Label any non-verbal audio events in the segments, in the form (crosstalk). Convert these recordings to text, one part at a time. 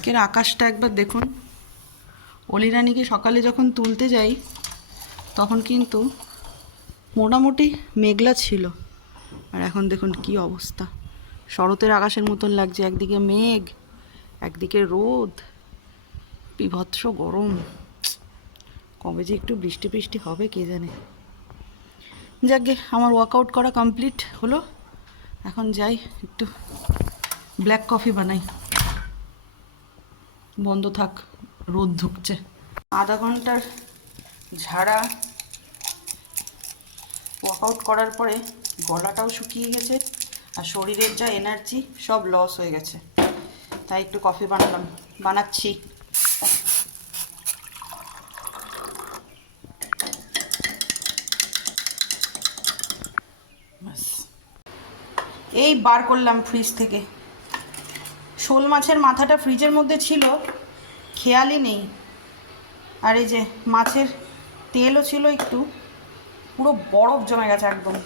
আজকের আকাশটা একবার দেখুন। অলিরানিকে সকালে যখন তুলতে যাই, তখন কিন্তু মোটামুটি মেঘলা ছিল। আর এখন দেখুন কি অবস্থা। শরতের আকাশের মতন লাগছে, একদিকে মেঘ, একদিকে রোদ, বিভৎস গরম। কবে যে একটু বৃষ্টি বৃষ্টি হবে কে জানে। যাকে আমার ওয়ার্কআউট করা কমপ্লিট হলো। এখন যাই, একটু ব্ল্যাক কফি বানাই। বন্ধ থাক, রোদ ঢুকছে আধা ঘণ্টার ঝাড়া ওয়ার্কআউট করার পরে গলাটাও শুকিয়ে গেছে আর শরীরের যা এনার্জি সব লস হয়ে গেছে। তাই একটু কফি বানালাম, বানাচ্ছি। এই বার করলাম ফ্রিজ থেকে। শোল মাছের মাথাটা ফ্রিজের মধ্যে ছিল, খেয়ালই নেই। আর এই যে মাছের তেলও ছিল একটু, পুরো বরফ জমে গেছে একদম।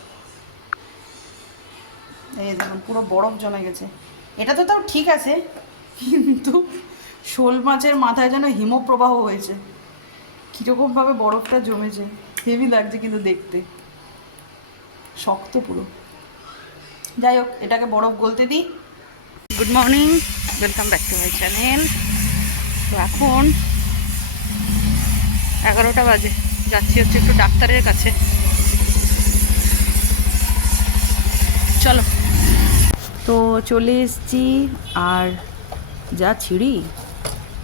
এই দেখুন, পুরো বরফ জমে গেছে। এটা তো তাও ঠিক আছে, কিন্তু শোল মাছের মাথায় যেন হিমপ্রবাহ হয়েছে। কীরকমভাবে বরফটা জমেছে, হেভি লাগছে কিন্তু দেখতে। শক্ত পুরো। যাই হোক, এটাকে বরফ গলতে দিই। Good morning welcome back to my channel তো এখন এগারোটা বাজে। যাচ্ছি হচ্ছে একটু ডাক্তারের কাছে। চলো। তো চলে এসছি আর যা ছিড়ি,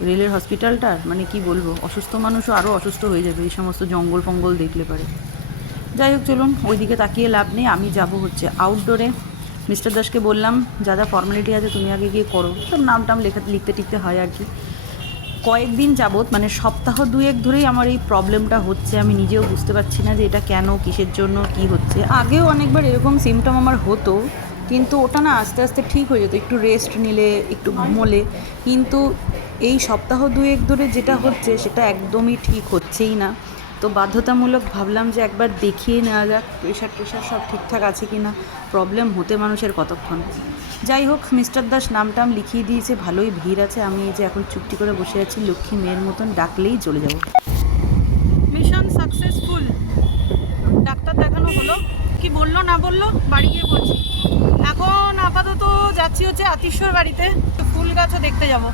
রেলের হসপিটালটার মানে কি বলব, অসুস্থ মানুষও আরও অসুস্থ হয়ে যাবে, এই সমস্ত জঙ্গল ফঙ্গল দেখলে পারে। যাই হোক, চলুন, ওইদিকে তাকিয়ে লাভ নেই, আমি যাব হচ্ছে আউটডোরে মিস্টার দাসকে বললাম, যা যা ফর্মালিটি আছে তুমি আগে গিয়ে করো। সব নাম টাম লেখা লিখতে টিখতে হয় আর কি। কয়েকদিন যাবৎ মানে সপ্তাহ দুয়েক ধরেই আমার এই প্রবলেমটা হচ্ছে। আমি নিজেও বুঝতে পারছি না যে এটা কেন, কিসের জন্য, কি হচ্ছে। আগেও অনেকবার এরকম সিমটম আমার হতো, কিন্তু ওটা না আস্তে আস্তে ঠিক হয়ে যেত। একটু রেস্ট নিলে, একটু ঘুমোলে। কিন্তু এই সপ্তাহ দুয়েক ধরে যেটা হচ্ছে, সেটা একদমই ঠিক হচ্ছেই না। তো বাধ্যতামূলক ভাবলাম যে একবার দেখিয়ে নেওয়া যাক, প্রেশার টেশার সব ঠিকঠাক আছে কি না প্রবলেম হতে মানুষের কতক্ষণ। যাই হোক মিস্টার দাস নামটাম লিখিয়ে দিয়েছে, ভালোই ভিড় আছে, আমি এই যে এখন চুপটি করে বসে আছি, লক্ষ্মী মেয়ের মতন ডাকলেই চলে যাব। মিশন সাকসেসফুল ডাক্তার দেখানো হলো। কি বলল, না বলল, বাড়ি গিয়ে বলছি। এখন আপাতত যাচ্ছি হচ্ছে আতিশ্বর বাড়িতে, ফুল গাছও দেখতে যাব।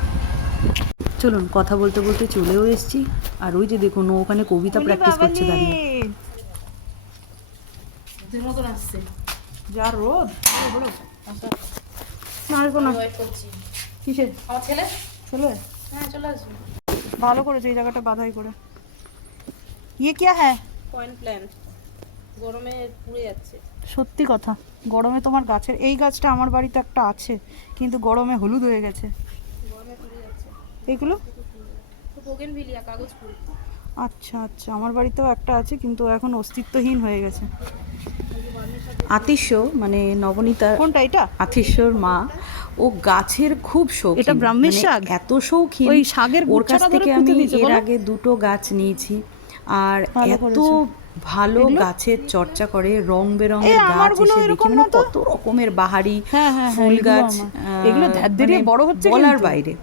চলুন কথা বলতে বলতে চলেও এসেছি। আর ওই যে দেখুন ওখানে কবিতা প্র্যাকটিস করছে দাঁড়িয়ে। যা রোদ। না আসব না কিসের? আমার ছেলে? চলে হ্যাঁ চলে আসবে। ভালো করেছে এই জায়গাটা বাধাই করে। ইয়ে কিয়া হ্যাঁ? পয়েন্ট প্ল্যান গরমে পুড়ে যাচ্ছে। সত্যি কথা গরমে তোমার গাছের এই গাছটা আমার বাড়িতে একটা আছে কিন্তু গরমে হলুদ হয়ে গেছে। কাগজ ফুল আচ্ছা আচ্ছা আমার বাড়িতেও একটা আছে কিন্তু এখন অস্তিত্বহীন হয়ে গেছে। আতিশ্য মানে নবনীতা কোনটা এটা? আতিশ্যর মা। ও গাছের খুব শৌখিন। এটা ব্রাহ্মের মানে শাক? এত শৌখিন। ওই শাকের ওর কাছ থেকে আমি এর আগে দুটো গাছ নিয়েছি। আর এত ভালো গাছের চর্চা করে রং এই বেরঙের গাছ এসে দেখি। মানে কত রকমের বাহারি হ্যাঁ, হ্যাঁ, হ্যাঁ, ফুল গাছ এগুলো বড় হচ্ছে বলার বাইরে।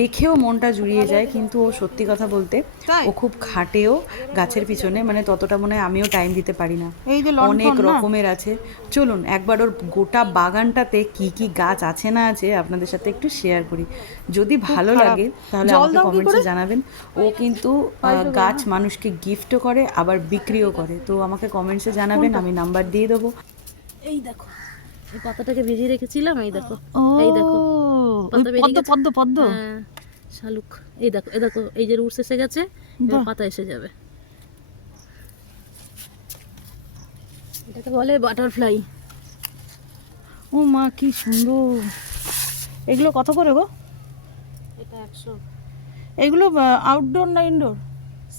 দেখেও মনটা জুড়িয়ে যায় কিন্তু ও সত্যি কথা বলতে ও খুব খাটেও গাছের পিছনে মানে ততটা মনে হয় আমিও টাইম দিতে পারি না। এই যে লণ্ঠন অনেক রকমের আছে। চলুন একবার ওর গোটা বাগানটাতে কি কি গাছ আছে না আছে আপনাদের সাথে একটু শেয়ার করি। যদি ভালো লাগে তাহলে আমাকে কমেন্টসে জানাবেন। ও কিন্তু আহ, গাছ মানুষকে গিফটও করে আবার বিক্রিও করে। তো আমাকে কমেন্টসে জানাবেন আমি নাম্বার দিয়ে দেবো। এই দেখো এই পাতাটাকে ভেজে রেখেছিলাম এই দেখো। এই দেখো পদ্ম পদ্ম পদ্ম। হ্যাঁ শালুক। এই দেখো এই দেখো এই যে রুটস এসে গেছে এবার পাতা এসে যাবে। এটাকে বলে বাটারফ্লাই ও মা কি সুন্দর। এগুলো কত করে গো? এটা একশো। এগুলো আউটডোর না ইনডোর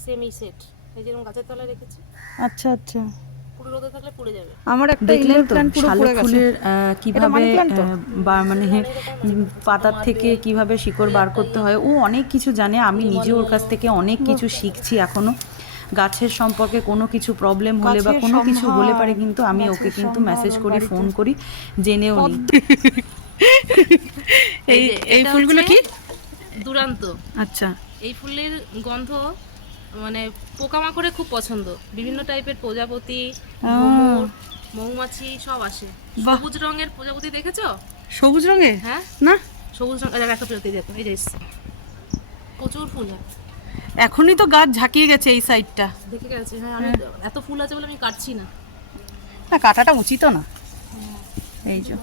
সেমি সেট এই যেরকম গাছের তলায় রেখেছি। আচ্ছা আচ্ছা। রোদে থাকলে পুড়ে যাবে। আমার একটা দেখলেন তো শালুক ফুলের কীভাবে বা মানে পাতার থেকে কীভাবে শিকড় বার করতে হয় ও অনেক কিছু জানে আমি নিজে ওর কাছ থেকে অনেক কিছু শিখছি এখনও। গাছের সম্পর্কে কোনো কিছু প্রবলেম হলে বা কোনো কিছু হলে পারে কিন্তু আমি ওকে কিন্তু মেসেজ করি ফোন করি জেনেও এই এই ফুলগুলো কি? দুরান্ত। আচ্ছা। এই ফুলের গন্ধ মানে পোকামাকড়ে খুব পছন্দ। বিভিন্ন টাইপের প্রজাপতি মৌমাছি সব আসে। সবুজ রঙের প্রজাপতি দেখেছ? সবুজ রঙের? হ্যাঁ। না? সবুজ রঙের একটা প্রজাপতি দেখো এই যে প্রচুর ফুল হয় এখনই তো গাছ ঝাঁকিয়ে গেছে এই সাইডটা দেখে গেছে হ্যাঁ আমি এত ফুল আছে বলে আমি কাটছি না। না কাটাটা উচিত না। এই যে।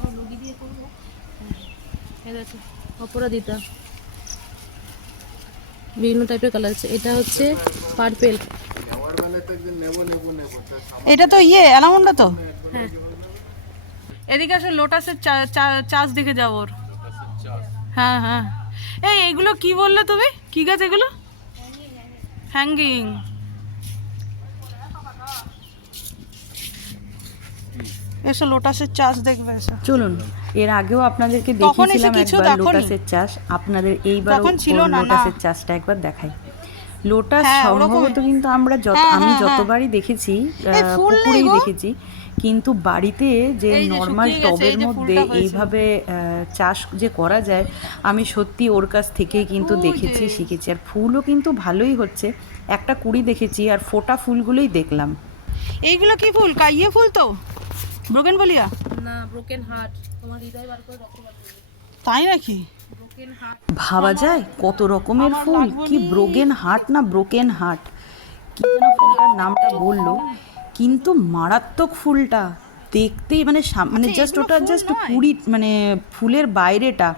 এই দেখো অপরাজিতা। বিভিন্ন টাইপের কালার আছে। এটা হচ্ছে পার্পেল এটা তো ইয়ে অ্যালামন্ডা তো? হ্যাঁ। এদিকে আসলে লোটাসের চাষ দেখে যাও ওর। হ্যাঁ হ্যাঁ। এই এগুলো কি বললে তুমি? কি গাছ এগুলো? হ্যাঙ্গিং এসো লোটাসের চাষ দেখবে এসো। চলুন। এর আগেও আপনাদেরকে দেখিয়েছিলাম একবার লোটাসের চাষ। আপনাদের এইবার ছিল না, না। লোটাসের চাষটা একবার দেখাই। লোটাস হ্যাঁ। সম্ভবত কিন্তু আমরা যত হ্যাঁ, আমি হ্যাঁ। যতবারই দেখেছি পুকুরেই দেখেছি। কিন্তু বাড়িতে যে নর্মাল টবের মধ্যে এইভাবে চাষ যে করা যায় আমি সত্যি ওর কাছ থেকেই কিন্তু দেখেছি শিখেছি। আর ফুলও কিন্তু ভালোই হচ্ছে। একটা কুড়ি দেখেছি আর ফোটা ফুলগুলোই দেখলাম। এইগুলো কি ফুল? কাইয়ে ফুল তো? ব্রোকেন বলিয়া? না ব্রোকেন হার্ট তাই নাকি? ভাবা যায় কত রকমের ফুল। কি ব্রোগেন হার্ট না ব্রোকেন হার্ট কি যেন ফুলটার নামটা বলল। কিন্তু মারাত্মক ফুলটা দেখতেই মানে মানে আচ্ছা, জাস্ট ওটা জাস্ট? কুড়ি মানে ফুলের বাইরেটা।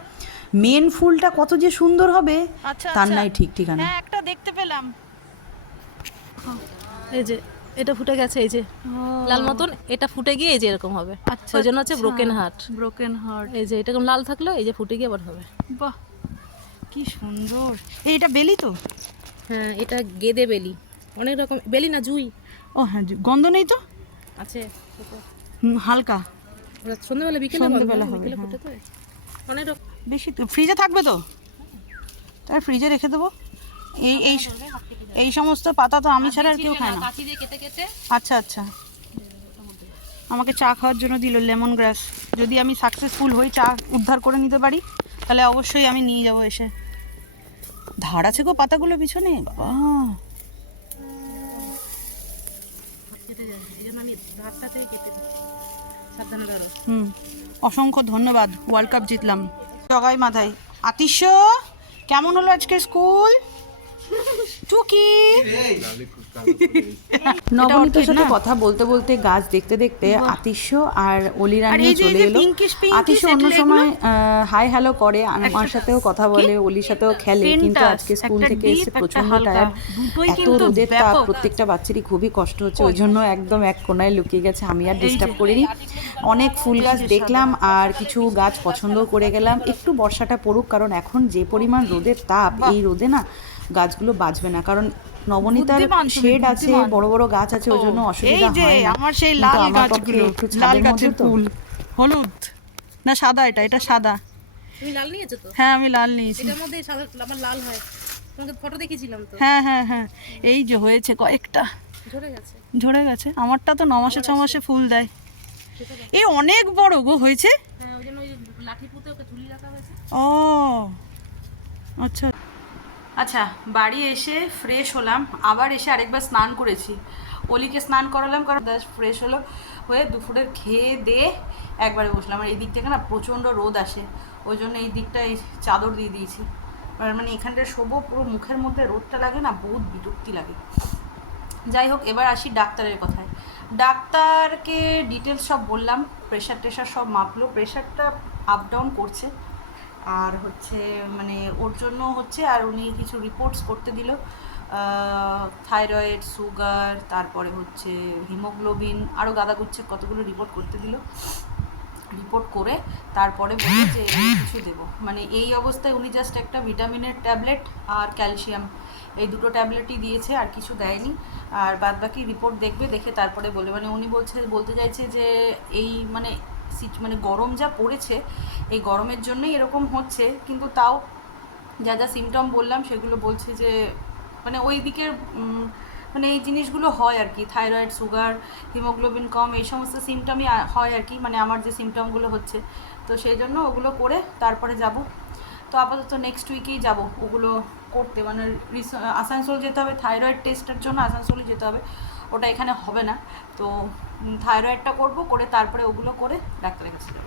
মেন ফুলটা কত যে সুন্দর হবে। আচ্ছা, তার আচ্ছা। নাই ঠিক ঠিকানা। হ্যাঁ একটা দেখতে পেলাম। এই যে এটা ফুটে গেছে এই যে। লাল মতন এটা ফুটে গিয়ে এই যে এরকম হবে। আচ্ছা, ওই জন্য হচ্ছে ব্রোকেন হার্ট ব্রোকেন হার্ট এই যে এটা এরকম লাল থাকল এই যে ফুটে গিয়ে আবার হবে। বাহ কি সুন্দর। এইটা বেলি তো? হ্যাঁ এটা গেদে বেলি। অনেক রকম বেলি না জুই। ও হ্যাঁ গন্ধ নেই তো? আছে। হালকা। সন্ধ্যাবেলা বিকেলে সন্ধ্যাবেলা বিকেলে হ্যাঁ। ফুটে তো। অনেক রকম বেশি তো ফ্রিজে থাকবে তো? তাই ফ্রিজে রেখে দেবো। এই এই এই সমস্ত পাতা তো আমি ছাড়া আর কেউ খায় না। আচ্ছা আচ্ছা। আমাকে চা খাওয়ার জন্য দিল লেমন গ্রাস। যদি আমি সাকসেসফুল হই, চা উদ্ধার করে নিতে পারি, তাহলে অবশ্যই আমি নিয়ে যাব এসে। ধার আছে গো পাতাগুলো পিছনে? হুম, অসংখ্য ধন্যবাদ। World cup জিতলাম। জগাই মাথায়। আতিশ্য কেমন হলো আজকে স্কুল? টুকি। (laughs) নবনীতার সাথে কথা বলতে বলতে গাছ দেখতে দেখতে আতিশ্য আর আর অলিরানি চলে এলো। আতিশ্য অন্য সময় হাই হ্যালো করে আমার সাথেও কথা বলে অলির সাথেও খেলে। কিন্তু আজকে স্কুল থেকে এসে প্রচণ্ড। টায়ার্ড এত রোদের তাপ প্রত্যেকটা বাচ্চারই খুবই কষ্ট হচ্ছে ওই জন্য একদম এক কোনায় লুকিয়ে গেছে আমি আর ডিস্টার্ব করিনি। অনেক ফুল গাছ দেখলাম আর কিছু গাছ পছন্দ করে গেলাম। একটু বর্ষাটা পড়ুক কারণ এখন যে পরিমাণ রোদের তাপ এই রোদে না গাছগুলো বাঁচবে না। কারণ নবনীতার শেড আছে। বড় বড় গাছ আছে ওই জন্য অসুবিধা যে হয় আমার সেই লাল গাছগুলো লাল গাছের ফুল হলুদ। না সাদা এটা এটা সাদা। তুমি লাল নিয়েছো তো? হ্যাঁ আমি লাল নিয়েছি। এটার মধ্যে সাদা আমার লাল হয়। তোমাকে ফটো দেখিয়েছিলাম তো। হ্যাঁ হ্যাঁ হ্যাঁ। এই যে হয়েছে কয়েকটা। ঝরে গেছে। ঝরে গেছে। আমারটা তো ন মাসে ছ মাসে ফুল দেয়। এই অনেক বড় গো হয়েছে? হ্যাঁ ওই জন্য ওই লাঠি পুঁতে ওকে ঝুলিয়ে রাখা হয়েছে। ও আচ্ছা। আচ্ছা বাড়ি এসে ফ্রেশ হলাম, আবার এসে আরেকবার স্নান করেছি। অলিকে স্নান করালাম, কারণ দাস ফ্রেশ হলো হয়ে দুপুরের খেয়ে দিয়ে একবারে বসলাম। আর এই দিক থেকে না প্রচণ্ড রোদ আসে, ওই জন্য এই দিকটা চাদর দিয়ে দিয়েছি। মানে এখানটা শোবো, পুরো মুখের মধ্যে রোদটা লাগে না, বহুত বিরক্তি লাগে। যাই হোক, এবার আসি ডাক্তারের কথায়। ডাক্তারকে ডিটেলস সব বললাম প্রেশার টেশার সব মাপলো প্রেশারটা আপ ডাউন করছে। আর হচ্ছে মানে ওর জন্য হচ্ছে, আর উনি কিছু রিপোর্টস করতে দিল থাইরয়েড সুগার তারপরে হচ্ছে হিমোগ্লোবিন আরও গাদাগুচ্ছে কতগুলো রিপোর্ট করতে দিল। রিপোর্ট করে তারপরে বলল যে কিছু দেবো। মানে এই অবস্থায় উনি জাস্ট একটা ভিটামিনের ট্যাবলেট আর ক্যালসিয়াম এই দুটো ট্যাবলেটই দিয়েছে, আর কিছু দেয়নি। আর বাদ বাকি রিপোর্ট দেখবে, দেখে তারপরে বলে মানে উনি বলছে, বলতে চাইছে যে এই মানে মানে গরম যা পড়েছে, এই গরমের জন্যই এরকম হচ্ছে। কিন্তু তাও যা যা সিমটম বললাম, সেগুলো বলছে যে মানে ওই দিকের মানে এই জিনিসগুলো হয় আর কি। থাইরয়েড সুগার হিমোগ্লোবিন কম, এই সমস্ত সিমটমই হয় আর কি। মানে আমার যে সিমটমগুলো হচ্ছে। তো সেই জন্য ওগুলো করে তারপরে যাব। তো আপাতত নেক্সট উইকেই যাব ওগুলো করতে। মানে আসানসোল যেতে হবে থাইরয়েড টেস্টের জন্য আসানসোলে যেতে হবে। ওটা এখানে হবে না। তো থাইরয়েডটা করব করে তারপরে ওগুলো করে ডাক্তারের কাছে যাব।